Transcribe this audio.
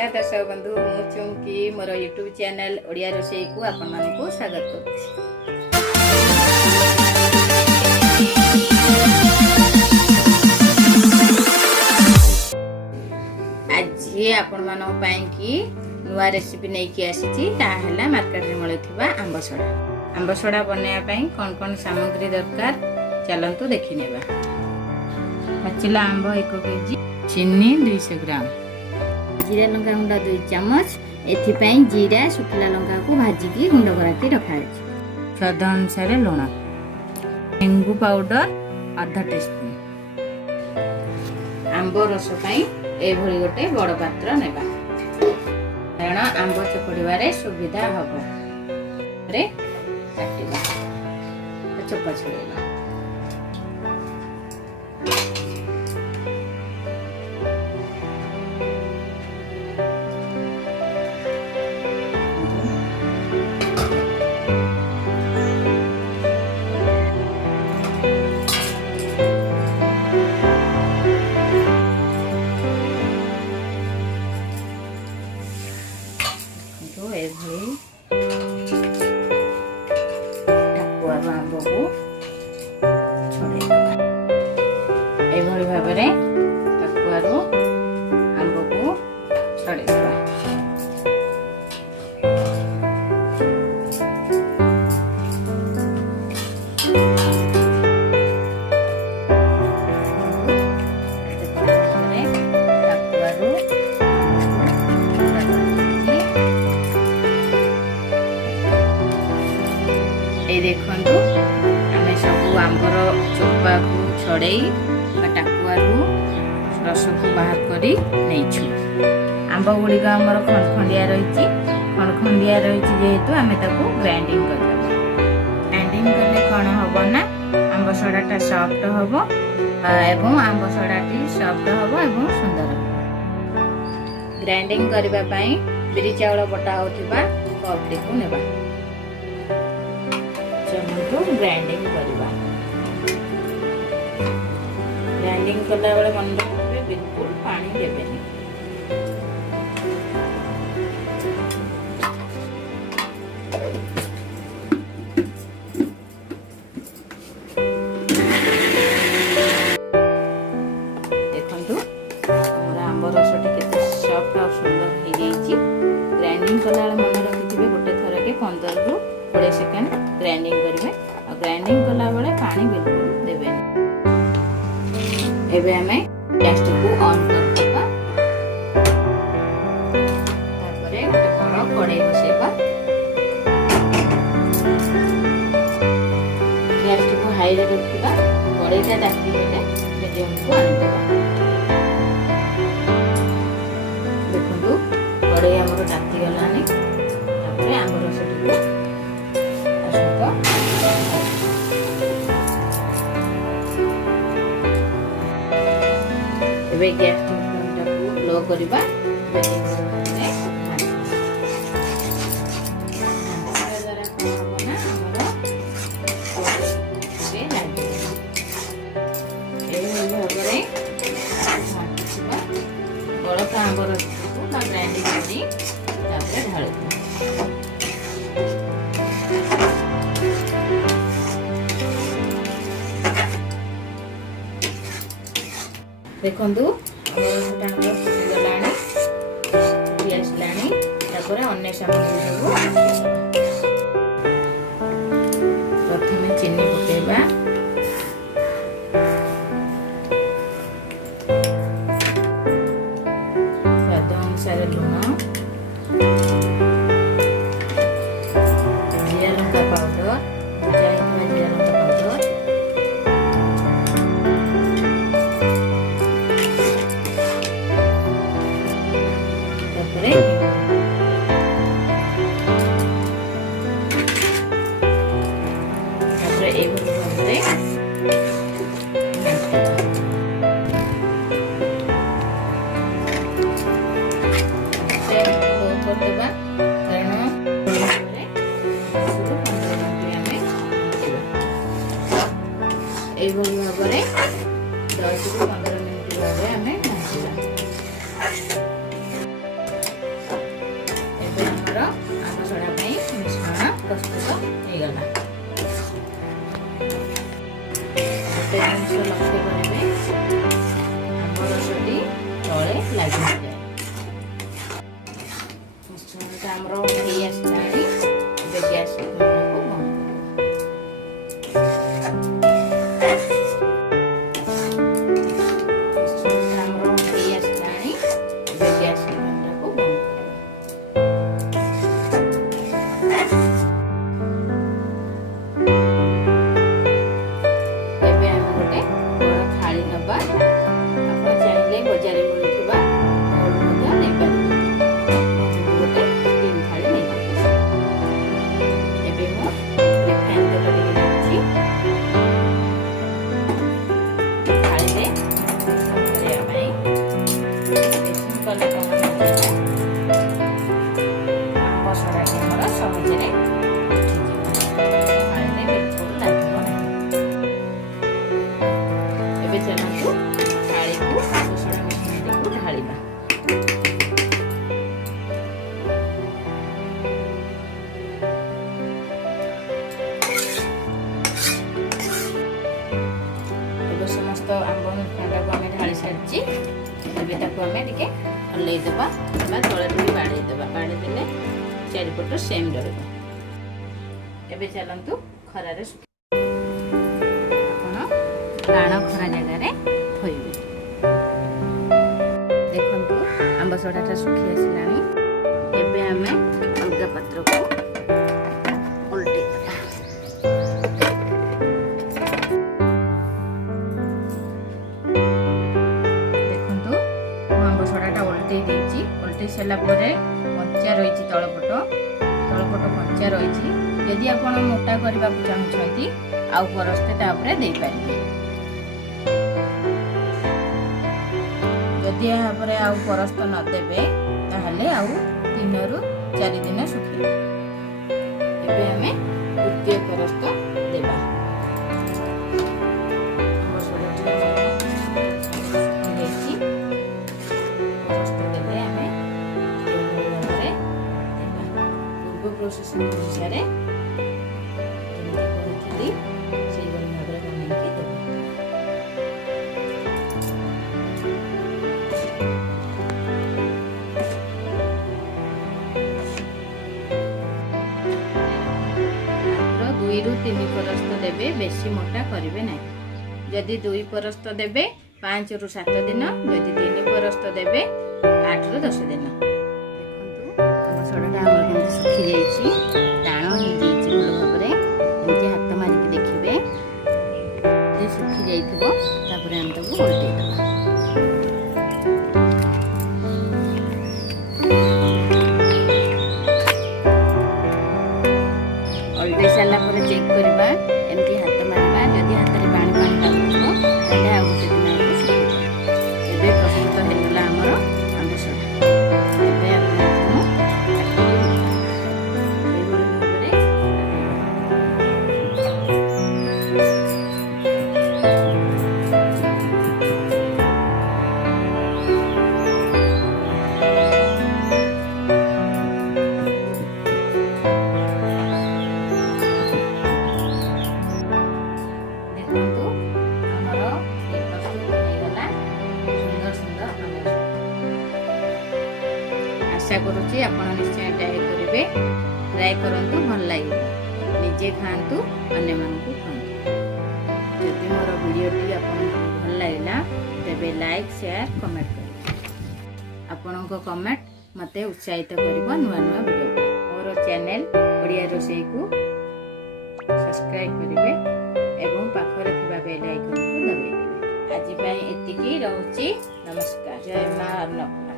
नमस्कार दर्शक बंधु मु चुमकी मोर यूट्यूब चैनल ओडिया रोसई को आपण मानकु स्वागत करछि। आज आपण मानक पई की नुवा रेसिपी नै की आसीछि ता हला मार्केट रे मिलुथिबा आंबसड़ा बनैया पई कोन कोन सामग्री दरकार चलंतु देखि नेबा। पचिला आंब 1 केजी, चीनी 200 ग्राम, जीरा लंका गुंडा 2 चम्मच, एथिपाई जीरा सुखिला लंका को भाजिकी गुंड कराके रखा है। स्वाद अनुसार लुण, हेंगु पाउडर आधा टीस्पून। आंब रस पाई ए भली गोटे बड़ पात्र नेबा कारण आंब चकड़िबारे सुविधा हबो। रे काटिबा चोपा छड़ेबा। एभली भाबरे टाकुआरू आंब को छड़े देबा। देखु आमे सब आंबर चोपा को छड़े टाकुआरू रस को बाहर करी नहींछु। आंब गुड़िक आमर खंडखंडिया रही जेहेतु आमे ताको ग्राइंडिंग करबा। ग्राइंडिंग करले कोन हबो ना आंबसड़ाटा सॉफ्ट हबो एवं आंबसड़ाटी सॉफ्ट हबो एवं सुंदर। ग्राइंडिंग करबा पई बिरी चावल बटा होथिबा कपटी को नेबा। ग्राइंडिंग करवा। ग्राइंडिंग करला बेले मन रखिबे बिल्कुल पानी देबेनी। देखंतु हमरा आंब रसटी केते सॉफ्ट और सुंदर हे जाईची। ग्राइंडिंग करला बेले मन रखिथिबे गोटे थरा के 15 रु 20 सेकंड ग्राइंडिंग करेंगे। ग्राइंडिंग कला बेले पानी बिल्कुल देबेनी। एबे हमें गैस को ऑन कर देबा। तापरे गोटे बड़ कढ़ाई बसेबा। गैस को हाई रे रखिबा। कढ़ाईटा ताती गेले मीडियम को आनि देबा। देखंतु कढ़ाई हमर ताती गलानी। तापरे आंब रसटी को गैस को लो करवा। बड़का आंब रस को ग्राइंडिंग करी ढाली देखंतु गलाणी आसलाणी। अन्य सामग्री सब प्रथम चीनी पकेबा। स्वाद अनुसार लुण, जीरा लंका पाउडर, जीरा लंका पाउडर, ଭାଜି ହେଇଯାଏ। ମିଶ୍ରଣଟା ଆମର ହେଇ ଆସିଲାଣି। ଏବେ ଗ୍ୟାସ୍ ବନ୍ଦ ସହଜରେ ଏବେ ଚାଲନ୍ତୁ ଥାଳିକୁ ଆମ୍ବସଡ଼ା ମିଶ୍ରଣଟିକୁ ଢାଳିବା। ଏବେ ସମସ୍ତ ଆମ୍ବ ମିଶ୍ରଣଟାକୁ ଆମେ ଢାଳି ସାରିଛି। ଏବେ ତାକୁ ଆମେ ଟିକେ ହଲେଇଦେବା ବା ତଳେ ଟିକେ ବାଡ଼େଇଦେବା। ବାଡ଼େଇଦେଲେ ଚାରିପଟ ସେମ୍ ରହିବ। ଏବେ ଚାଲନ୍ତୁ ଖରାରେ ଆପଣ ଟାଣ ଖରା ଜାଗାରେ ଥୋଇବେ। ଦେଖନ୍ତୁ ଆମ୍ବସଡ଼ାଟା ଶୁଖି ଆସିଲାଣି। ଏବେ ଆମେ ଅଲଗା ପାତ୍ରକୁ ଓଲଟେଇଦେବା। ଦେଖନ୍ତୁ ମୁଁ ଆମ୍ବସଡ଼ାଟା ଓଲଟେଇ ଦେଇଛି। ଓଲଟେଇ ସାରିଲା ପରେ କଞ୍ଚା ରହିଛି ତଳପଟ କଞ୍ଚା ରହିଛି। ଯଦି ଆପଣ ମୋଟା କରିବାକୁ ଚାହୁଁଛନ୍ତି ଆଉ ପରସ୍ତେ ତା ଉପରେ ଦେଇପାରିବେ। ଯଦି ଏହାପରେ ଆଉ ପରସ୍ତ ନଦେବେ ତାହେଲେ ଆଉ 3 ରୁ 4 ଦିନ ଶୁଖେଇବେ। ଏବେ ଆମେ ଦ୍ୱିତୀୟ ପରସ୍ତ ଦେବା। ପ୍ରୋସେସିଂ ଅନୁସାରେ ଯେମିତି କହିଥିଲି ସେଇଭଳି ଭାବରେ ବନେଇକି ଦେବେ। ମାତ୍ର 2 ରୁ 3 ପରସ୍ତ ଦେବେ, ବେଶୀ ମୋଟା କରିବେ ନାହିଁ। ଯଦି 2 ପରସ୍ତ ଦେବେ 5 ରୁ 7 ଦିନ, ଯଦି 3 ପରସ୍ତ ଦେବେ 8 ରୁ 10 ଦିନ। ଆମ୍ବସଡ଼ାଟା ଆମର କେମିତି ଶୁଖି ଯାଇଛି, ଟାଣ ହେଇଯାଇଛି ଭଲ ଭାବରେ। ଏମିତି ହାତ ମାରିକି ଦେଖିବେ ଯେ ଶୁଖି ଯାଇଥିବ। ତାପରେ ଆମେ ତାକୁ ଓଲଟେଇ ଦେବା। ଓଲଟେଇ ସାରିଲା ପରେ ଚେକ୍ କରିବା, ଏମିତି ହାତ ମାରିବା। ଯଦି ହାତରେ ପାଣି ଲାଗୁଥିବ ତାହେଲେ ଆଉ ଗୋଟେ ଦିନ ଆମକୁ ଶୁଖେଇବା। ଏବେ ପ୍ରସ୍ତୁତ ହେଇଗଲା ଆମର ଆମ୍ବସଡ଼ା। ଏବେ आशा करुच्ची आपण निश्चय ट्राए करेंगे। ट्राए करंतु भल लगे, निजे खातु अन्य मानकु खातु। जदि मोर वीडियोटी आपको भल लगा तेबे लाइक शेयर कमेंट करें। आपणको कमेंट मते उत्साहित करिबो नुआ नुआ वीडियो। मोर चैनल ओडिया रोसई को सब्सक्राइब करेंगे एवं पाखरे थिबा बेल आइकन को दबाइबे। आज एतिकी रहूची। नमस्कार। जय मां अन्नपूर्णा।